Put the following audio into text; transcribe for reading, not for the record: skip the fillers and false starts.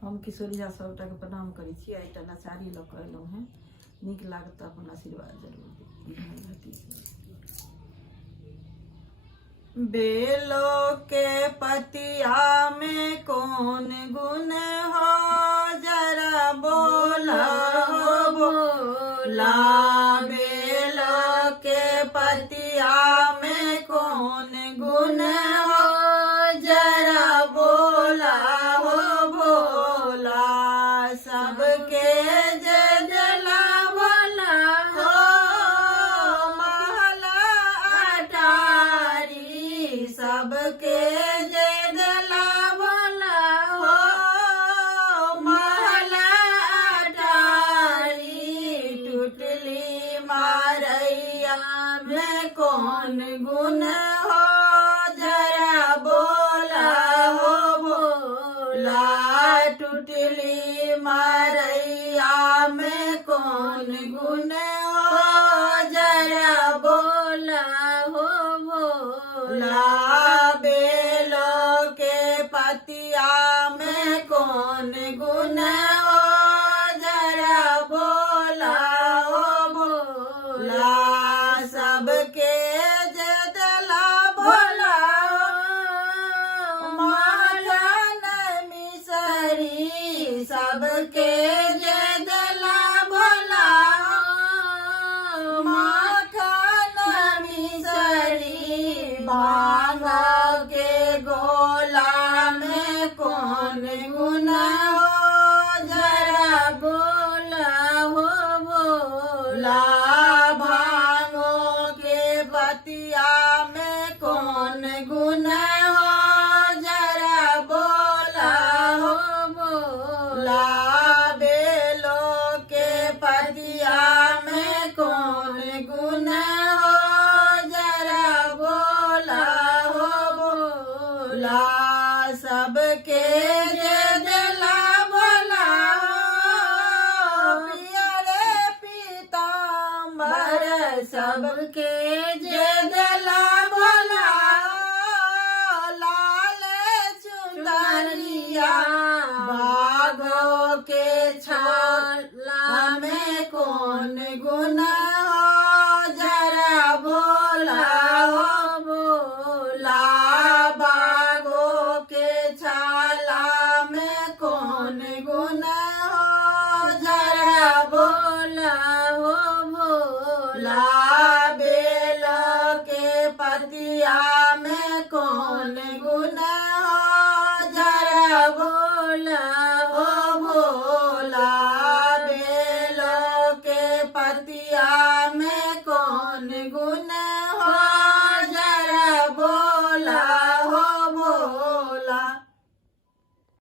हम किशोरिया सबटा के प्रणाम करै छी। आइटा नचारी लऽ कऽ एलहुँ हैं, नीक लागत अपन आशीर्वाद जरूर दी। बेलो के पतिया में कौन गुण हो, जरा बोला हो बोला। बेलो के पतिया में कौन गुण हो, जरा बोला हो बोला। सबके जला भला हो महला अटारी, सबके जला भला हो महला अटारी। टुटली मारैया में कौन गुण हो, जरा बोला हो बोला। टुटली मारैया में कौन गुण हो, जरा बोला हो बोला। बेलो के पतिया में कौन गुण हो, जरा बोला हो बोला। सबके जदला भोला महाजन मिसरी, सबके जदला भोला माखन मिसरी। भांग के गोला में कौन गुण हो, जरा बोला हो बोला। भांगों के पतिया में कौन गुण हो, जरा बोला हो बोला। बेलो के पतिया में कौन गुण हो, जरा बोला हो बोला। सबके जला भला पियरे पीताम्बर, सबके